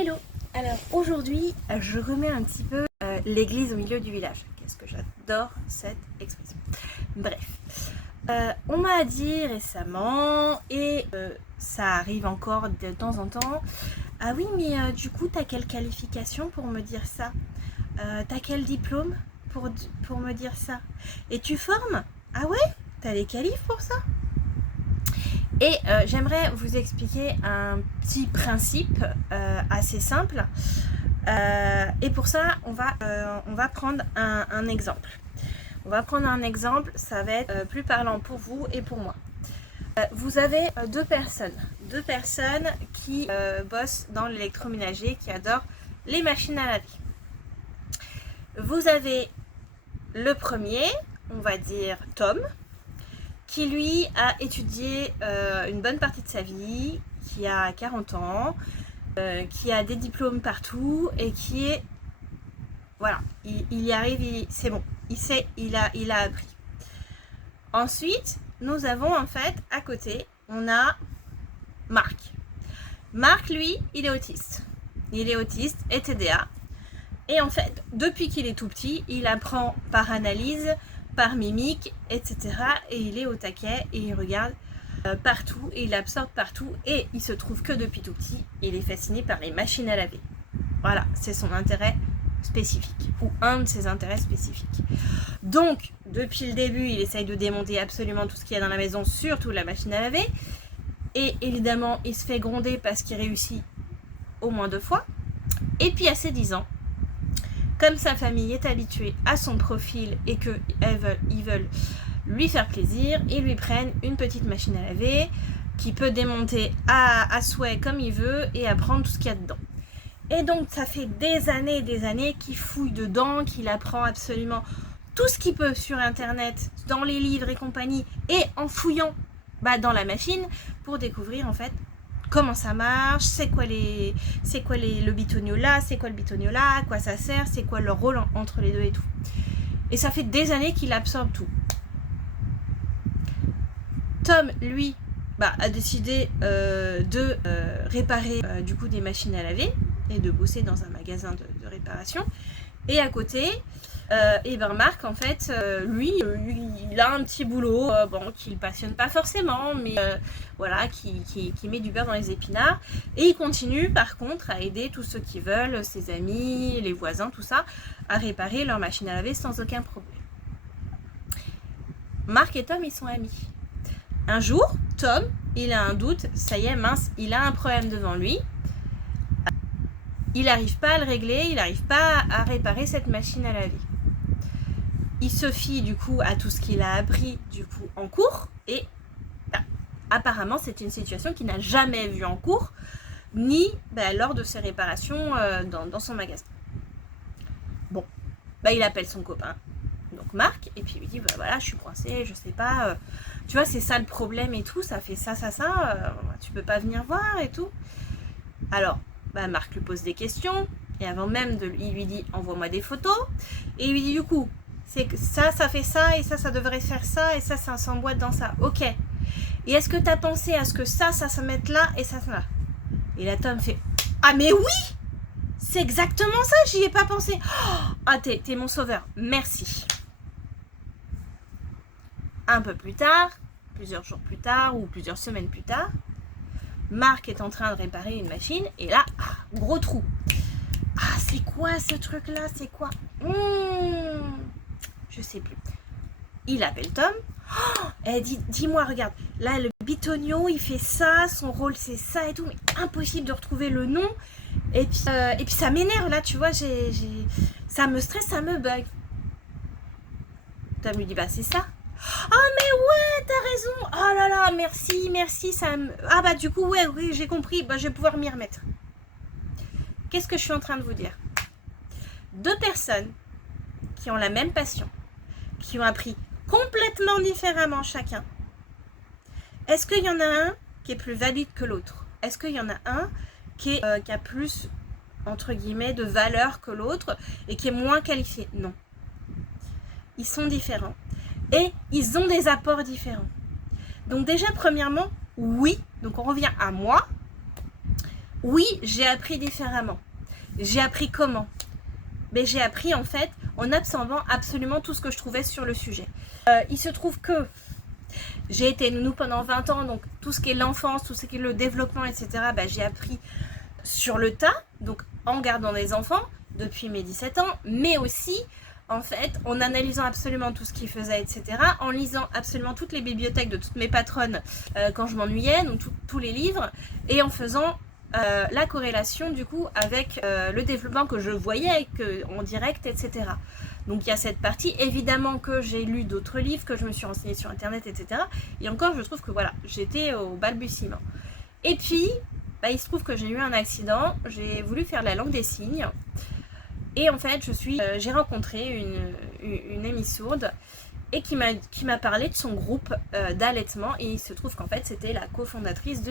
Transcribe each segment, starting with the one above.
Hello. Alors aujourd'hui, je remets un petit peu l'église au milieu du village. Qu'est-ce que j'adore cette expression. Bref, on m'a dit récemment, et ça arrive encore de temps en temps, ah oui, mais du coup, t'as quelle qualification pour me dire ça? T'as quel diplôme pour me dire ça? Et tu formes? Ah ouais? T'as les qualifs pour ça? Et j'aimerais vous expliquer un petit principe assez simple. Et pour ça, on va prendre un exemple. On va prendre un exemple, ça va être plus parlant pour vous et pour moi. Vous avez deux personnes qui bossent dans l'électroménager, qui adorent les machines à laver. Vous avez le premier, on va dire Tom, qui lui a étudié une bonne partie de sa vie, qui a 40 ans, qui a des diplômes partout et qui est... Voilà, il y arrive, c'est bon, il a appris. Ensuite, nous avons en fait, à côté, on a Marc. Marc, lui, il est autiste. Il est autiste et TDA. Et en fait, depuis qu'il est tout petit, il apprend par analyse, par mimique, etc. Et il est au taquet et il regarde partout et il absorbe partout. Et il se trouve que depuis tout petit, il est fasciné par les machines à laver. Voilà, c'est son intérêt spécifique, ou un de ses intérêts spécifiques. Donc, depuis le début, il essaye de démonter absolument tout ce qu'il y a dans la maison, surtout la machine à laver. Et évidemment, il se fait gronder parce qu'il réussit au moins 2 fois. Et puis à ses 10 ans, comme sa famille est habituée à son profil et qu'ils veulent lui faire plaisir, ils lui prennent une petite machine à laver qui peut démonter à souhait comme il veut et apprendre tout ce qu'il y a dedans. Et donc ça fait des années qu'il fouille dedans, qu'il apprend absolument tout ce qu'il peut sur internet, dans les livres et compagnie, et en fouillant dans la machine pour découvrir en fait comment ça marche, c'est quoi le bitonio là, c'est quoi le bitonio là, à quoi ça sert, c'est quoi leur rôle entre les deux et tout. Et ça fait des années qu'il absorbe tout. Tom, lui, a décidé de réparer du coup des machines à laver et de bosser dans un magasin de réparation. Et à côté, Marc, en fait, lui, il a un petit boulot, qui le passionne pas forcément, mais voilà, qui met du beurre dans les épinards. Et il continue, par contre, à aider tous ceux qui veulent, ses amis, les voisins, tout ça, à réparer leur machine à laver sans aucun problème. Marc et Tom, ils sont amis. Un jour, Tom, il a un doute, ça y est, mince, il a un problème devant lui. Il n'arrive pas à le régler, il n'arrive pas à réparer cette machine à laver. Il se fie du coup à tout ce qu'il a appris du coup en cours et apparemment c'est une situation qu'il n'a jamais vue en cours ni lors de ses réparations dans son magasin. Bon, il appelle son copain, donc Marc, et puis il lui dit voilà, je suis coincé, je sais pas, tu vois, c'est ça le problème et tout, ça fait ça, tu peux pas venir voir et tout. Alors Marc lui pose des questions et avant même il lui dit envoie-moi des photos et il lui dit du coup c'est que ça fait ça et ça devrait faire ça et ça s'emboîte dans ça, ok, et est-ce que tu as pensé à ce que ça se mette là et ça là? Et la Tom fait ah mais oui, c'est exactement ça, j'y ai pas pensé. Ah t'es mon sauveur, merci. Un peu plus tard, plusieurs jours plus tard ou plusieurs semaines plus tard, Marc est en train de réparer une machine et là, gros trou. Ah, c'est quoi ce truc-là? C'est quoi? Je sais plus. Il appelle Tom. Elle dit, dis-moi, regarde, là le bitonio, il fait ça, son rôle c'est ça et tout, mais impossible de retrouver le nom. Et puis ça m'énerve là, tu vois, ça me stresse, ça me bug. Tom lui dit, c'est ça. Ah mais ouais, t'as raison. Oh là là, merci, ça me... Ah du coup, oui, j'ai compris, je vais pouvoir m'y remettre. Qu'est-ce que je suis en train de vous dire? Deux personnes qui ont la même passion, qui ont appris complètement différemment chacun. Est-ce qu'il y en a un qui est plus valide que l'autre? Est-ce qu'il y en a un qui a plus, entre guillemets, de valeur que l'autre et qui est moins qualifié? Non. Ils sont différents. Et ils ont des apports différents. Donc déjà, premièrement, oui, donc on revient à moi. oui, j'ai appris différemment. J'ai appris comment? Mais j'ai appris en fait en absorbant absolument tout ce que je trouvais sur le sujet. Il se trouve que j'ai été nounou pendant 20 ans, donc tout ce qui est l'enfance, tout ce qui est le développement, etc., j'ai appris sur le tas, donc en gardant des enfants depuis mes 17 ans, mais aussi en fait en analysant absolument tout ce qu'ils faisaient, etc., en lisant absolument toutes les bibliothèques de toutes mes patronnes quand je m'ennuyais, donc tous les livres, et en faisant la corrélation du coup avec le développement que je voyais en direct, etc. Donc il y a cette partie, évidemment que j'ai lu d'autres livres, que je me suis renseignée sur internet, etc. Et encore je trouve que voilà, j'étais au balbutiement. Et puis il se trouve que j'ai eu un accident, j'ai voulu faire la langue des signes. Et en fait j'ai rencontré une amie sourde et qui m'a parlé de son groupe d'allaitement, et il se trouve qu'en fait c'était la cofondatrice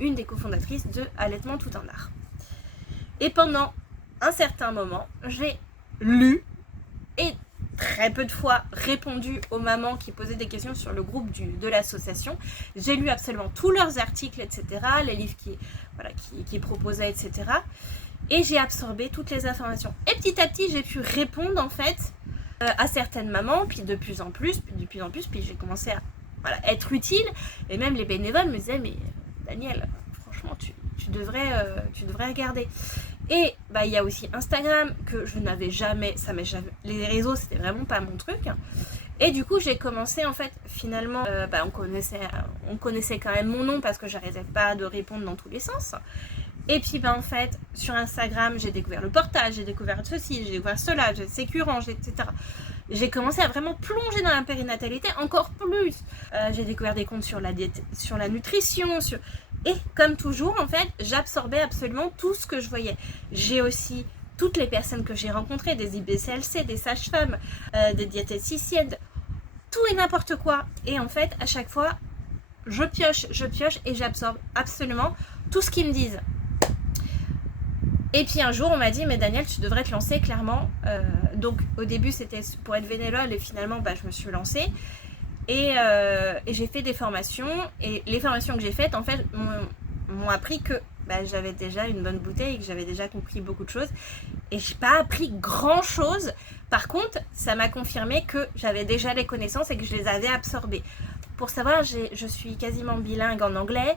une des cofondatrices de Allaitement Tout un Art. Et pendant un certain moment, j'ai lu et très peu de fois répondu aux mamans qui posaient des questions sur le groupe de l'association. J'ai lu absolument tous leurs articles, etc., les livres qui proposaient, etc. Et j'ai absorbé toutes les informations. Et petit à petit, j'ai pu répondre en fait à certaines mamans, puis de plus en plus, puis j'ai commencé à être utile. Et même les bénévoles me disaient, mais Danielle, franchement, tu devrais regarder. Et il y a aussi Instagram que je n'avais jamais, les réseaux c'était vraiment pas mon truc. Et du coup j'ai commencé en fait finalement, on connaissait quand même mon nom parce que j'arrêtais pas de répondre dans tous les sens. Et puis en fait sur Instagram j'ai découvert le portage, j'ai découvert ceci, j'ai découvert cela, j'ai Sécurange, etc. J'ai commencé à vraiment plonger dans la périnatalité encore plus. J'ai découvert des comptes sur la diète, sur la nutrition, et comme toujours en fait j'absorbais absolument tout ce que je voyais. J'ai aussi toutes les personnes que j'ai rencontrées, des IBCLC, des sages-femmes, des diététiciennes, tout et n'importe quoi. Et en fait à chaque fois je pioche et j'absorbe absolument tout ce qu'ils me disent. Et puis un jour on m'a dit, mais Danielle, tu devrais te lancer clairement. Donc au début c'était pour être bénévole, et finalement je me suis lancée. Et j'ai fait des formations, et les formations que j'ai faites en fait m'ont appris que j'avais déjà une bonne bouteille et que j'avais déjà compris beaucoup de choses, et j'ai pas appris grand chose. Par contre ça m'a confirmé que j'avais déjà les connaissances et que je les avais absorbées. Pour savoir, je suis quasiment bilingue en anglais.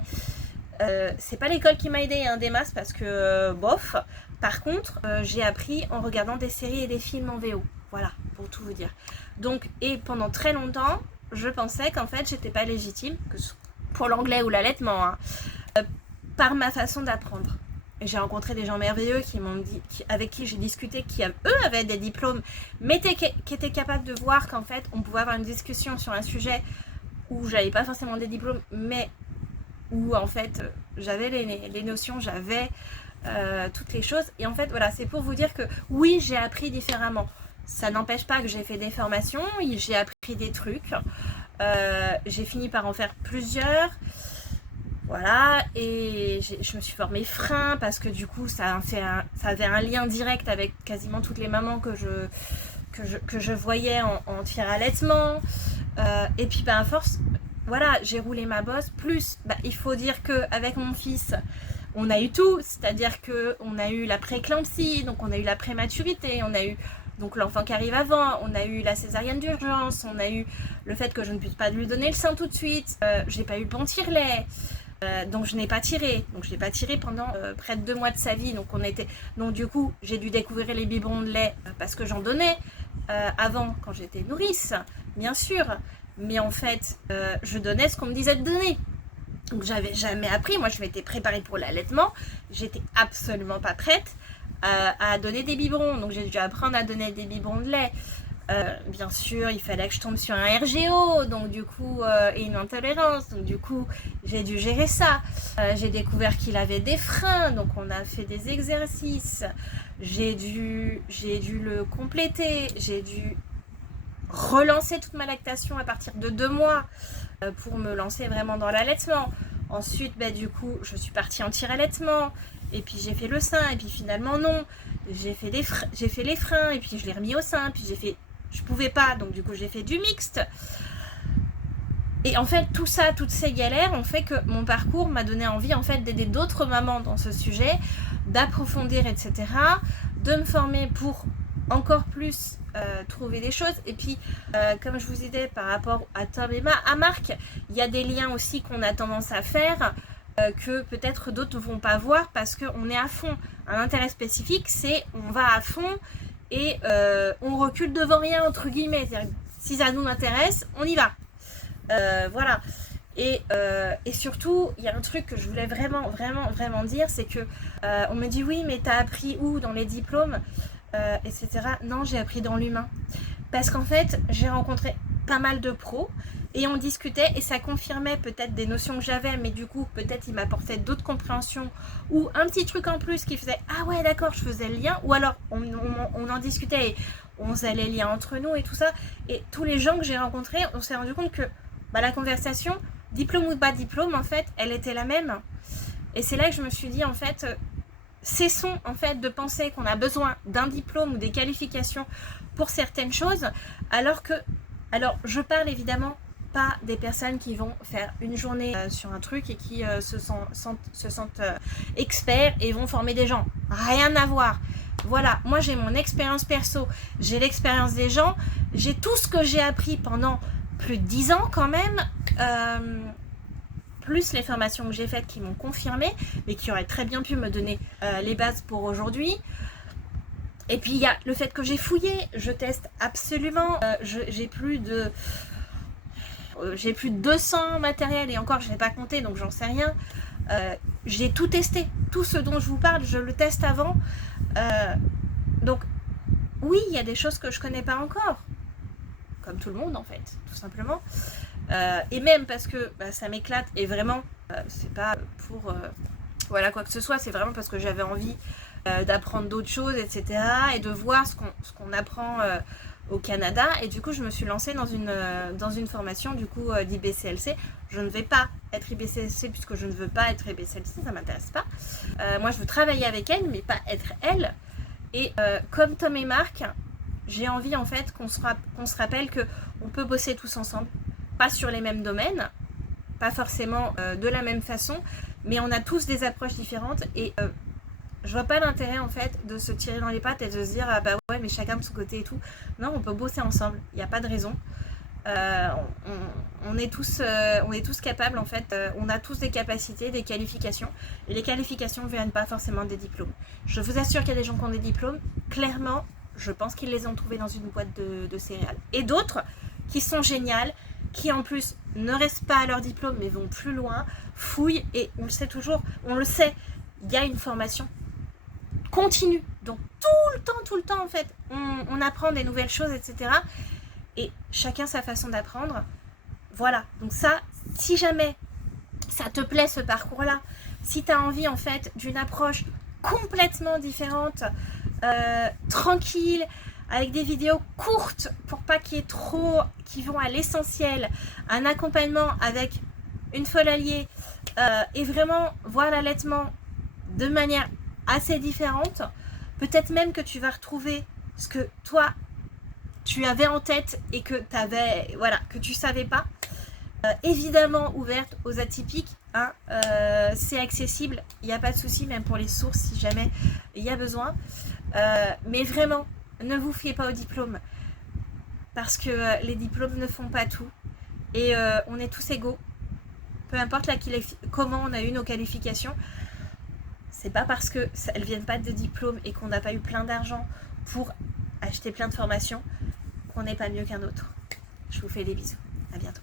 C'est pas l'école qui m'a aidé, des masses, parce que bof. Par contre j'ai appris en regardant des séries et des films en VO, voilà, pour tout vous dire. Donc, et pendant très longtemps je pensais qu'en fait j'étais pas légitime, que pour l'anglais ou l'allaitement, par ma façon d'apprendre. Et j'ai rencontré des gens merveilleux qui m'ont dit, avec qui j'ai discuté, qui eux avaient des diplômes, mais qui étaient capables de voir qu'en fait on pouvait avoir une discussion sur un sujet où j'avais pas forcément des diplômes, mais où en fait j'avais les notions, j'avais toutes les choses. Et en fait voilà, c'est pour vous dire que oui, j'ai appris différemment. Ça n'empêche pas que j'ai fait des formations, j'ai appris des trucs, j'ai fini par en faire plusieurs, voilà, et je me suis formée frein parce que du coup ça avait un lien direct avec quasiment toutes les mamans que je voyais en tiers allaitement, et puis à force, voilà, j'ai roulé ma bosse. Plus il faut dire qu'avec mon fils on a eu tout, c'est-à-dire qu'on a eu la prééclampsie, donc on a eu la prématurité, on a eu donc l'enfant qui arrive avant, on a eu la césarienne d'urgence, on a eu le fait que je ne puisse pas lui donner le sein tout de suite, j'ai pas eu le bon tire-lait, donc je n'ai pas tiré, donc je l'ai pas tiré pendant près de 2 mois de sa vie, donc du coup j'ai dû découvrir les biberons de lait parce que j'en donnais avant quand j'étais nourrice, bien sûr, mais en fait je donnais ce qu'on me disait de donner. Donc j'avais jamais appris, moi je m'étais préparée pour l'allaitement, j'étais absolument pas prête à donner des biberons, donc j'ai dû apprendre à donner des biberons de lait. Bien sûr, il fallait que je tombe sur un RGO, donc du coup, et une intolérance, donc du coup, j'ai dû gérer ça. J'ai découvert qu'il avait des freins, donc on a fait des exercices. J'ai dû le compléter, j'ai dû relancer toute ma lactation à partir de 2 mois pour me lancer vraiment dans l'allaitement. Ensuite, du coup, je suis partie en tire-allaitement, et puis j'ai fait le sein, et puis finalement non. J'ai fait les freins, et puis je l'ai remis au sein, puis je pouvais pas, donc du coup j'ai fait du mixte. Et en fait, tout ça, toutes ces galères ont fait que mon parcours m'a donné envie en fait d'aider d'autres mamans dans ce sujet, d'approfondir, etc., de me former pour encore plus trouver des choses. Et puis, comme je vous disais par rapport à Tom et à Marc, il y a des liens aussi qu'on a tendance à faire que peut-être d'autres ne vont pas voir parce qu'on est à fond. Un intérêt spécifique, c'est on va à fond et on recule devant rien, entre guillemets. C'est-à-dire, si ça nous intéresse, on y va. Voilà. Et surtout, il y a un truc que je voulais vraiment dire, c'est que on me dit oui, mais t'as appris où dans les diplômes, etc. Non, j'ai appris dans l'humain. Parce qu'en fait, j'ai rencontré pas mal de pros et on discutait et ça confirmait peut-être des notions que j'avais, mais du coup, peut-être il m'apportait d'autres compréhensions ou un petit truc en plus qui faisait ah ouais, d'accord, je faisais le lien. Ou alors, on en discutait et on faisait les liens entre nous et tout ça. Et tous les gens que j'ai rencontrés, on s'est rendu compte que la conversation, diplôme ou pas diplôme, en fait, elle était la même. Et c'est là que je me suis dit, en fait, cessons en fait de penser qu'on a besoin d'un diplôme ou des qualifications pour certaines choses, alors je parle évidemment pas des personnes qui vont faire une journée sur un truc et qui se sentent experts et vont former des gens. Rien à voir. Voilà, moi j'ai mon expérience perso, j'ai l'expérience des gens, j'ai tout ce que j'ai appris pendant plus de 10 ans quand même, plus les formations que j'ai faites qui m'ont confirmé, mais qui auraient très bien pu me donner les bases pour aujourd'hui. Et puis il y a le fait que j'ai fouillé, je teste absolument, j'ai plus de 200 matériels et encore je n'ai pas compté donc j'en sais rien. J'ai tout testé, tout ce dont je vous parle, je le teste avant. Donc oui, il y a des choses que je connais pas encore, comme tout le monde en fait, tout simplement. Et même parce que ça m'éclate et vraiment, c'est pas pour voilà quoi que ce soit, c'est vraiment parce que j'avais envie d'apprendre d'autres choses, etc. et de voir ce qu'on apprend au Canada. Et du coup, je me suis lancée dans une formation du coup d'IBCLC. Je ne vais pas être IBCLC puisque je ne veux pas être IBCLC, ça m'intéresse pas. Moi, je veux travailler avec elle, mais pas être elle. Et comme Tom et Marc, j'ai envie en fait qu'on se rappelle qu'on peut bosser tous ensemble, pas sur les mêmes domaines, pas forcément de la même façon, mais on a tous des approches différentes et je vois pas l'intérêt en fait de se tirer dans les pattes et de se dire ah bah ouais mais chacun de son côté et tout. Non, on peut bosser ensemble, il n'y a pas de raison. On est tous capables en fait, on a tous des capacités, des qualifications et les qualifications ne viennent pas forcément des diplômes. Je vous assure qu'il y a des gens qui ont des diplômes, clairement je pense qu'ils les ont trouvés dans une boîte de céréales. Et d'autres qui sont géniales, qui en plus ne restent pas à leur diplôme mais vont plus loin, fouillent et on le sait toujours, il y a une formation continue. Donc tout le temps en fait, on apprend des nouvelles choses, etc. Et chacun sa façon d'apprendre. Voilà, donc ça, si jamais ça te plaît ce parcours-là, si tu as envie en fait d'une approche complètement différente, tranquille, avec des vidéos courtes pour pas qu'il y ait trop qui vont à l'essentiel, un accompagnement avec une folle alliée et vraiment voir l'allaitement de manière assez différente, peut-être même que tu vas retrouver ce que toi tu avais en tête et que que tu savais pas. Évidemment ouverte aux atypiques, hein, c'est accessible, il n'y a pas de souci, même pour les sources si jamais il y a besoin. Mais vraiment, ne vous fiez pas aux diplômes parce que les diplômes ne font pas tout et on est tous égaux. Peu importe comment on a eu nos qualifications, c'est pas parce qu'elles viennent pas de diplômes et qu'on n'a pas eu plein d'argent pour acheter plein de formations qu'on n'est pas mieux qu'un autre. Je vous fais des bisous, à bientôt.